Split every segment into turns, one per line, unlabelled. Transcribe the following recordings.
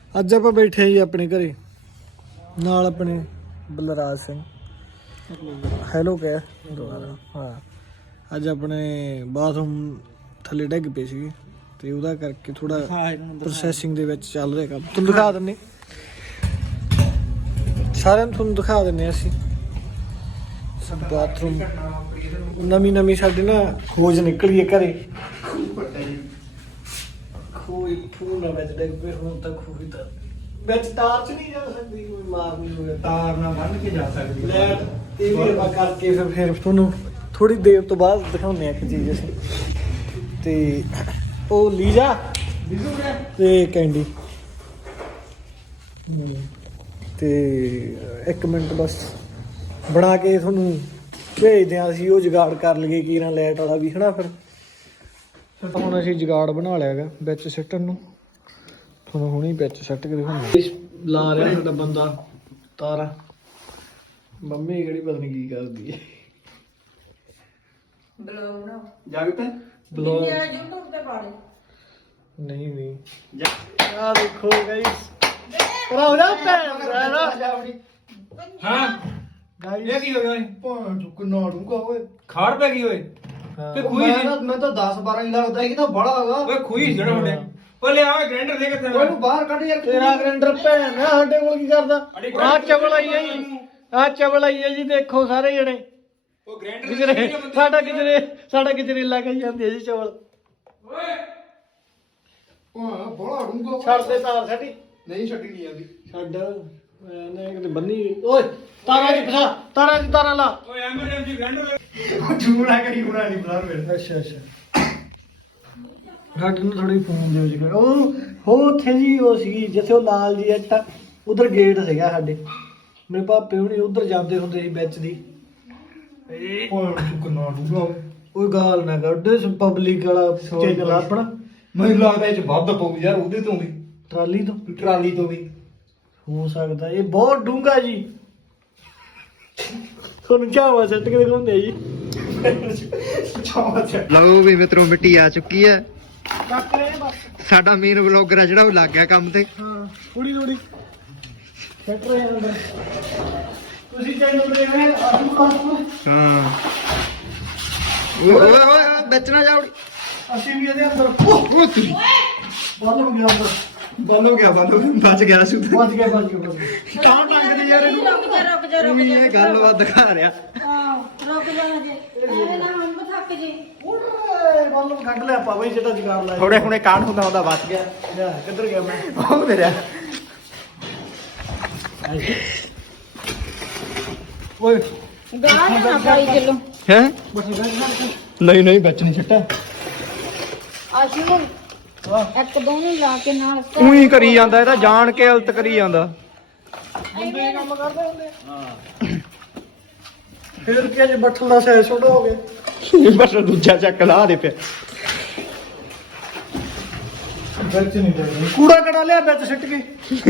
ਅੱਜ ਆਪਾਂ ਬੈਠੇ ਜੀ ਆਪਣੇ ਘਰੇ ਨਾਲ ਆਪਣੇ ਬਲਰਾਜ ਸਿੰਘ ਹੈਲੋ ਕਹਿ ਦੁਬਾਰਾ। ਹਾਂ ਅੱਜ ਆਪਣੇ ਬਾਥਰੂਮ ਥੱਲੇ ਡਿੱਗ ਪਏ ਸੀ ਤੇ ਉਹਦਾ ਕਰਕੇ ਥੋੜਾ ਪ੍ਰੋਸੈਸਿੰਗ ਦੇ ਵਿੱਚ ਚੱਲ ਰਿਹਾ ਕੰਮ। ਤੁਹਾਨੂੰ ਦਿਖਾ ਦਿੰਨੇ ਸਾਰਿਆਂ ਨੂੰ, ਤੁਹਾਨੂੰ ਦਿਖਾ ਦਿੰਨੇ ਅਸੀਂ ਬਾਥਰੂਮ। ਨਵੀਂ ਸਾਡੇ ਨਾ ਖੋਜ ਨਿਕਲੀ ਹੈ ਘਰੇ। ਖੂਹ ਨਾ ਵਿੱਚ ਡਿੱਗ ਪਏ ਹੁਣ ਤੱਕ ਖੂਹ ਤਾਂ ਵਿੱਚ ਤਾਰ ਚ ਨਹੀਂ ਜਾ ਸਕਦੀ, ਕੋਈ ਮਾਰ ਨਹੀਂ ਹੋਇਆ,
ਤਾਰ ਨਾਲ ਬੰਨ ਕੇ ਜਾ ਸਕਦੀ
ਲੈਟ ਇਹ ਵੀ ਆਪਾਂ ਕਰਕੇ ਫਿਰ ਤੁਹਾਨੂੰ ਥੋੜੀ ਦੇਰ ਤੋਂ ਬਾਅਦ ਦਿਖਾਉਂਦੇ ਆ ਇੱਕ ਚੀਜ਼ ਅਸੀਂ। ਤੇ ਉਹ ਲੀਜ਼ਾ ਤੇ ਕੈਂਡੀ ਤੇ 1 ਮਿੰਟ ਬਸ ਬਣਾ ਕੇ ਤੁਹਾਨੂੰ ਭੇਜਦੇ ਆ ਅਸੀਂ। ਉਹ ਜੁਗਾੜ ਕਰ ਲਈਏ ਕੀ ਨਾ ਲਾਈਟ ਵਾਲਾ ਵੀ ਹਨਾ। ਫਿਰ ਹੁਣ ਅਸੀਂ ਜੁਗਾੜ ਬਣਾ ਲਿਆ ਹੈਗਾ ਵਿੱਚ ਸਿੱਟਣ ਨੂੰ, ਤੁਹਾਨੂੰ ਹੁਣੀ ਵਿੱਚ ਸਿੱਟ ਕੇ ਦਿਖਾਉਂਦੇ। ਲਾ ਰਿਹਾ ਸਾਡਾ ਬੰਦਾ ਤਾਰਾ। ਮੰਮੀ ਕਿਹੜੀ ਪਤਾ ਨਹੀਂ ਕੀ ਕਰਦੀ ਹੈ।
ਬਲੌਗ ਨਾ ਜਗਤ
ਬਲੌਗ
YouTube ਤੇ ਪਾ ਦੇ।
ਨਹੀਂ ਆ ਦੇਖੋ ਗਾਇਸ ਭਰਾ ਜਾ ਭੈਣ ਦਾ
ਹਾਂ
ਗਾਇਸ
ਇਹ ਕੀ ਹੋ ਗਿਆ ਓਏ?
ਭਾਂ ਕਿੰਨਾ ਡੂੰਗਾ ਓਏ।
ਖਾੜ ਪੈ ਗਈ ਓਏ ਤੇ ਖੂਹੀ
ਮੈਂ ਤਾਂ 10-12 ਹੀ ਲੱਗਦਾ ਸੀ ਤਾਂ ਬੜਾ ਹੈਗਾ।
ਓਏ ਖੂਹੀ ਜਿਹੜਾ ਹੁੰਦੇ ਓ ਲੈ ਆ ਗ੍ਰੈਂਡਰ ਲੈ ਕੇ ਤੇ
ਉਹਨੂੰ ਬਾਹਰ ਕੱਢ ਯਾਰ।
ਤੇਰਾ ਗ੍ਰੈਂਡਰ ਭੈਣ ਆ ਸਾਡੇ ਕੋਲ ਕੀ ਕਰਦਾ। ਆ ਚਵਲ ਆਈ ਹੈ ਜੀ, ਆ ਚਵਲ ਆਈ ਹੈ ਜੀ, ਦੇਖੋ ਸਾਰੇ ਜਣੇ।
ਉਹ ਗ੍ਰੈਂਡਰ
ਕਿਜਰੇ ਸਾਡਾ ਕਿਜਰੇ ਲੱਗ ਜਾਂਦੇ ਆ ਜੀ ਚਵਲ।
ਓਏ
ਹਾਂ ਬੜਾ ਡੂੰਗਾ।
ਛੱਡ ਦੇ ਤਾਰ ਸਾਡੀ।
ਨਹੀਂ ਛੱਡੀ ਨਹੀਂ ਜਾਂਦੀ।
ਛੱਡ ਇਹਨੇ ਕਿਤੇ ਬੰਨੀ ਓਏ। ਤਾਰਾਂ ਚ ਫਸਾ, ਤਾਰਾਂ ਲਾ।
ਓਏ ਐਮਰਜੈਂਸੀ ਗ੍ਰੈਂਡਰ
ਜੂਣਾ ਕਰੀ ਹੋਣਾ ਨਹੀਂ ਬਾਹਰ ਮੇਰੇ।
ਅੱਛਾ ਸਾਡੇ ਨੂੰ ਥੋੜੀ ਫੋਨ ਦਿਓ ਜੀ। ਉਹ ਉੱਥੇ ਜੀ ਉਹ ਸੀਗੀ ਜਿੱਥੇ ਉਹ ਲਾਲ ਜੀ ਇੱਟ ਉਧਰ ਗੇਟ ਸੀਗਾ ਸਾਡੇ। ਮੇਰੇ ਪਾਪੇ ਹੁਣੀ ਉਧਰ ਜਾਂਦੇ ਹੁੰਦੇ ਸੀ ਵਿੱਚ ਦੀ।
ਓਏ ਕਿੰਨਾ ਡੂੰਗਾ।
ਕੋਈ ਗਾਲ ਨਾ ਕਰ, ਪਬਲਿਕ ਵਾਲਾ ਚੈਨਲ ਆਪਣਾ।
ਮੈਨੂੰ ਲੱਗਦਾ ਇਹ ਚ ਵੱਧ ਪਊ ਯਾਰ ਉਹਦੇ ਤੋਂ ਵੀ,
ਟਰਾਲੀ ਤੋਂ
ਟਰਾਲੀ ਤੋਂ ਵੀ
ਹੋ ਸਕਦਾ। ਇਹ ਬਹੁਤ ਡੂੰਘਾ ਜੀ, ਤੁਹਾਨੂੰ ਝਾਵਾ ਸੱਟ ਕੇ ਦਿਖਾਉਂਦੇ ਆ ਜੀ।
ਲਓ ਵੀ ਮਿੱਤਰੋ ਮਿੱਟੀ ਆ ਚੁੱਕੀ ਹੈ।
ਕੱਕ ਰਹੇ ਬਸ।
ਸਾਡਾ ਮੇਨ ਵਲੌਗਰ ਆ ਜਿਹੜਾ ਉਹ ਲੱਗ ਗਿਆ ਕੰਮ ਤੇ।
ਹਾਂ ਥੋੜੀ ਸੱਟ ਰਹੇ ਅੰਦਰ। ਤੁਸੀਂ ਚੈਨਲ ਦੇਖ ਰਹੇ ਆਜੂ ਪਾਸੋਂ।
ਹਾਂ ਓਏ ਓਏ ਓਏ ਵਿੱਚ ਨਾ ਜਾ।
ਅਸੀਂ ਵੀ ਇਹਦੇ ਅੰਦਰ
ਉਹ ਤੂੰ
ਬੰਦ ਹੋ ਗਿਆ ਅੰਦਰ।
ਬੰਦ ਹੋ ਗਿਆ ਬਚ ਗਿਆ ਸੀ।
ਬਚ ਗਿਆ
ਤਾਂ ਟੰਗਦੇ ਯਾਰ ਇਹਨੂੰ।
ਰੁਕ ਜਾ
ਵੀ ਇਹ ਗੱਲਬਾਤ ਦਿਖਾ ਰਿਹਾ।
ਹਾਂ ਰੁਕ ਜਾ ਹਜੇ। ਇਹਦੇ ਨਾਲ ਹੁਣ ਥੱਕ ਜੀ।
ਓਏ ਬੰਦ ਕੱਢ ਲਿਆ ਆਪਾਂ ਬਈ ਜਿਹੜਾ ਜਗਾੜ ਲਾਇਆ।
ਥੋੜੇ ਹੁਣੇ ਕਾਂਡ ਹੁੰਦਾ ਬਚ ਗਿਆ।
ਜਾ ਕਿੱਧਰ ਗਿਆ ਮੈਂ।
ਉਹ ਮੇਰਾ
ਓਏ
ਗਾਹ ਨਾ ਪਾਈ ਚੱਲੋ।
ਹੈ
ਬਸ
ਨਹੀਂ ਵਿੱਚ ਨਹੀਂ ਛੱਟਾ।
ਆਸ਼ੀ ਨੂੰ ਇੱਕ ਦੋ ਨੂੰ ਲਾ ਕੇ ਨਾਲ
ਉਹੀ ਕਰੀ ਜਾਂਦਾ, ਇਹ ਤਾਂ ਜਾਣ ਕੇ ਉਲਟ ਕਰੀ ਜਾਂਦਾ।
ਬੰਦੇ ਕੰਮ ਕਰਦੇ ਹੁੰਦੇ ਹਾਂ। ਫਿਰ ਕੀ ਅੱਜ ਬੱਠਲ ਦਾ ਸਾਈਜ਼ ਛੋਟਾ ਹੋ ਗਿਆ।
ਬਸ ਦੂਜਾ ਚੱਕ ਲਾ ਦੇ ਪਿਆ।
ਵਿੱਚ ਨਹੀਂ ਦੇ ਕੂੜਾ ਕੜਾ ਲਿਆ ਵਿੱਚ ਸਿੱਟ ਕੇ।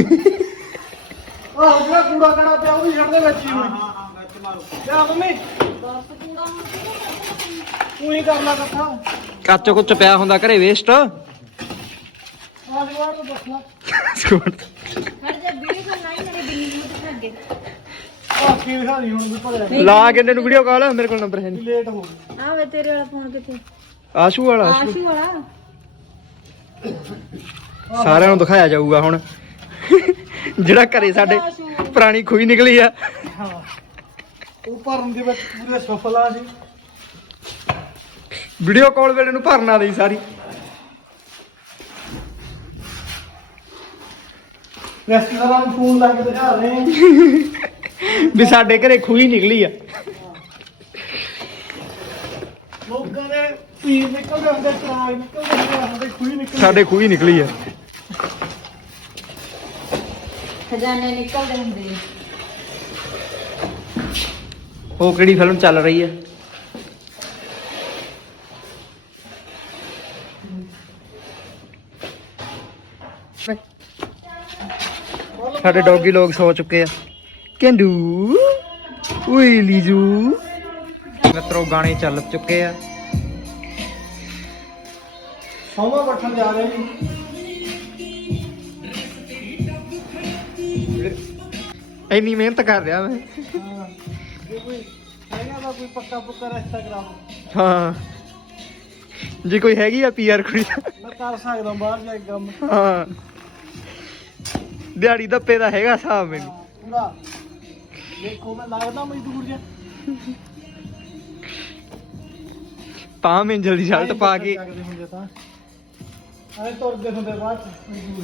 ਆਹ ਜਿਹੜਾ ਕੂੜਾ ਕੜਾ ਪਿਆ ਉਹ ਵੀ ਛੱਡ ਦੇ ਵਿੱਚ ਹੀ। ਹਾਂ ਵਿੱਚ ਮਾਰੋ ਜਾ ਮੰਮੀ।
ਬਸ ਕੂੜਾ
ਤੂੰ ਹੀ ਕਰ ਲਾ ਇਕੱਠਾ।
ਕੱਚ ਕੁੱਚ ਪਿਆ ਹੁੰਦਾ ਘਰੇ ਵੇਸਟ।
ਆਹ ਜਵਾਰ ਨੂੰ ਦੱਸਣਾ।
ਹਟ ਜਾ ਵੀਡੀਓ ਬਣਾਈ ਮੇਰੇ ਬਿੱਲੀ ਨੂੰ ਤੇ ਅੱਗੇ।
ਆਹ ਕੀ ਦਿਖਾ ਰਹੀ ਹੁਣ ਵੀ ਭਰਿਆ।
ਲਾ ਕਿੰਨੇ ਨੂੰ ਵੀਡੀਓ ਕਾਲ, ਮੇਰੇ ਕੋਲ ਨੰਬਰ ਹੈ ਨਹੀਂ।
ਲੇਟ ਹੋ ਗਈ।
ਆ ਵੇ ਤੇਰੇ ਵਾਲਾ ਫੋਨ ਕਿੱਥੇ?
ਆਸ਼ੂ ਵਾਲਾ
ਆਸ਼ੀ ਵਾਲਾ।
ਸਾਰਿਆਂ ਨੂੰ ਦਿਖਾਇਆ ਜਾਊਗਾ ਹੁਣ ਜਿਹੜਾ ਘਰੇ ਸਾਡੇ ਪੁਰਾਣੀ ਖੂਹੀ ਨਿਕਲੀ ਆ।
ਹਾਂ ਉਹ ਭਰਨ ਦੇ ਵਿੱਚ ਪੂਰੇ ਸਫਲ ਆ ਸੀ।
ਵੀਡੀਓ ਕਾਲ ਵੇਲੇ ਨੂੰ ਭਰਨਾ ਨਹੀਂ ਸਾਰੀ।
ਰਿਸ਼ਤੇਦਾਰਾਂ ਨੂੰ ਫੋਨ ਲਾ ਕੇ ਦਿਖਾ ਰਹੇ ਆ
ਵੀ ਸਾਡੇ ਘਰੇ ਖੂਹੀ ਨਿਕਲੀ ਆ।
ਲੋਕਾਂ ਦੇ ਪੀਰ ਨਿਕਲਦੇ ਹੁੰਦੇ, ਚਰਾਗ ਨਿਕਲਦੇ ਹੁੰਦੇ, ਸਾਡੇ ਖੂਹੀ ਨਿਕਲਦੀ।
ਸਾਡੇ ਖੂਹੀ ਨਿਕਲੀ ਆ।
ਖਜ਼ਾਨੇ ਨਿਕਲਦੇ ਹੁੰਦੇ ਆ।
ਉਹ ਕਿਹੜੀ ਫਿਲਮ ਚੱਲ ਰਹੀ ਹੈ? ਸਾਡੇ ਡੌਗੀ ਲੋਕ ਸੌ ਚੁੱਕੇ ਆ। ਕੈਂਡੂ ਓਏ ਲੀਜੂ ਮਿੱਤਰੋ ਗਾਣੇ ਚੱਲ ਚੁੱਕੇ ਆ।
ਸੌਵਾ ਬੱਠਣ ਜਾ ਰਹੇ ਜੀ।
ਇੰਨੀ ਮਿਹਨਤ ਕਰ ਰਿਹਾ ਮੈਂ।
ਹਾਂ ਜੇ ਕੋਈ ਹੈਗਾ ਤਾਂ ਕੋਈ ਪੱਕਾ ਪੁੱਕਾ ਰਸਤਾ ਕਰਾ ਦੋ।
ਹਾਂ ਜੇ ਕੋਈ ਹੈਗੀ ਆ ਪੀਆਰ ਕੁੜੀ
ਮੈਂ ਕਰ ਸਕਦਾ ਬਾਹਰ ਜਾ ਕੇ ਕੰਮ।
ਹਾਂ ਦਿਹਾੜੀ ਦੱਪੇ ਦਾ ਹੈਗਾ ਹਿਸਾਬ ਮੈਨੂੰ।
ਪੂਰਾ ਦੇਖੋ ਮੈਂ ਲੱਗਦਾ ਮਜ਼ਦੂਰ ਜਿਹਾ।
ਪਾ ਮੇਂਜਲ ਦੀ ਸ਼ਰਟ ਪਾ ਕੇ
ਸਕਦੇ ਹੁੰਦੇ ਤਾਂ ਐ ਤੁਰਦੇ ਹੁੰਦੇ ਬਾਅਦ ਚ ਮਜ਼ਦੂਰ।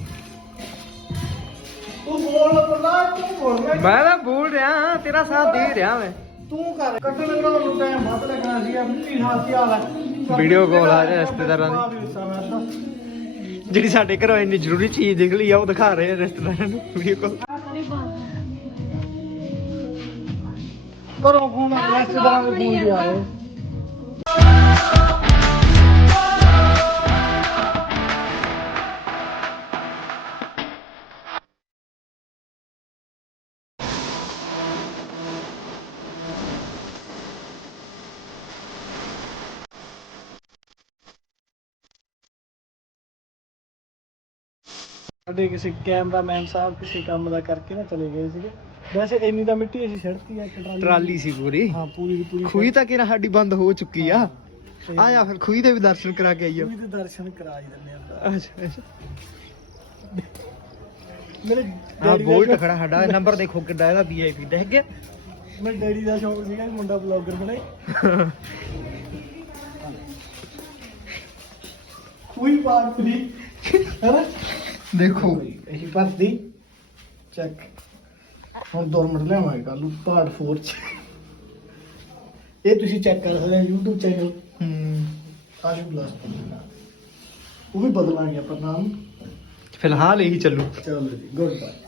ਤੂੰ ਬੋਲ ਪ੍ਰਧਾਨ ਤੂੰ ਬੋਲ
ਮੈਂ ਤਾਂ ਬੋਲ ਰਿਹਾ ਤੇਰਾ ਸਾਥ ਦੇ ਰਿਹਾ ਮੈਂ।
ਤੂੰ ਕਰ ਕੱਟਣ ਬਣਾਉਣ ਨੂੰ ਟਾਈਮ ਵੱਧ ਲੱਗਣਾ ਸੀ ਆਪਣੀ ਹਾਸੀ ਹਾਲ ਹੈ।
ਵੀਡੀਓ ਕਾਲ ਆ ਰਿਹਾ ਰਿਸ਼ਤੇਦਾਰਾਂ ਦੀ ਜਿਹੜੀ ਸਾਡੇ ਘਰੋਂ ਇੰਨੀ ਜ਼ਰੂਰੀ ਚੀਜ਼ ਦਿਖ ਲਈ ਆ ਉਹ ਦਿਖਾ ਰਹੇ ਆ ਰਿਸ਼ਤੇਦਾਰਾਂ ਨੂੰ ਵੀਡੀਓ ਕਾਲ।
ਘਰੋਂ ਫੋਨ ਰਿਸ਼ਤੇਦਾਰਾਂ ਦੇ ਫੋਨ ਵੀ ਆਏ। ਸਾਡੇ ਕਿਸੇ ਕੈਮਰਾਮੈਨ ਸਾਹਿਬ ਕਿਸੇ ਕੰਮ ਦਾ ਕਰਕੇ ਨਾ ਚਲੇ ਗਏ ਸੀਗੇ। ਵੈਸੇ ਇੰਨੀ ਤਾਂ ਮਿੱਟੀ ਅਸੀਂ ਛੱਡਤੀ ਆ ਇੱਕ
ਟਰਾਲੀ ਸੀ ਪੂਰੀ।
ਹਾਂ ਪੂਰੀ ਦੀ ਪੂਰੀ
ਖੂਹੀ ਤਾਂ ਕਿਹੜਾ ਸਾਡੀ ਬੰਦ ਹੋ ਚੁੱਕੀ ਆ। ਆ ਜਾ ਫਿਰ ਖੂਹੀ ਦੇ ਵੀ ਦਰਸ਼ਨ ਕਰਾ ਕੇ ਆਈਓ।
ਖੂਹੀ ਦੇ ਦਰਸ਼ਨ ਕਰਾ ਹੀ ਦਿੰਦੇ ਆ।
ਅੱਛਾ ਅੱਛਾ
ਮੇਰੇ
ਆ
ਡੈਡੀ
ਬੋਲਟ
ਦਾ
ਖੜਾ ਸਾਡਾ ਨੰਬਰ ਦੇਖੋ ਕਿੱਡਾ ਇਹਦਾ ਵੀਆਈਪੀ ਦੇਖ ਗਿਆ।
ਮੇਰੇ ਡੈਡੀ ਦਾ ਸ਼ੌਕ ਸੀਗਾ ਕਿ ਮੁੰਡਾ ਬਲੌਗਰ ਬਣੇ। ਖੂਹੀ ਪਾਰਕ ਦੀ ਹੈਨਾ
ਦੇਖੋ
ਇਹੀ ਭਰਤੀ ਚੈੱਕ। ਹੁਣ 2 ਮਿੰਟ ਲਿਆਵਾਂਗੇ ਕੱਲ ਨੂੰ ਪਾਰਟ 4 ਚ। ਇਹ ਤੁਸੀਂ ਚੈੱਕ ਕਰ ਸਕਦੇ ਹੋ YouTube ਚੈਨਲ ਆਸ਼ੂ ਪਲੱਸ। ਉਹ ਵੀ ਬਦਲਾਂਗੇ ਆਪਾਂ ਨਾਮ।
ਫਿਲਹਾਲ ਇਹੀ ਚੱਲੂ।
ਚਲੋ ਜੀ ਗੁੱਡ ਬਾਏ।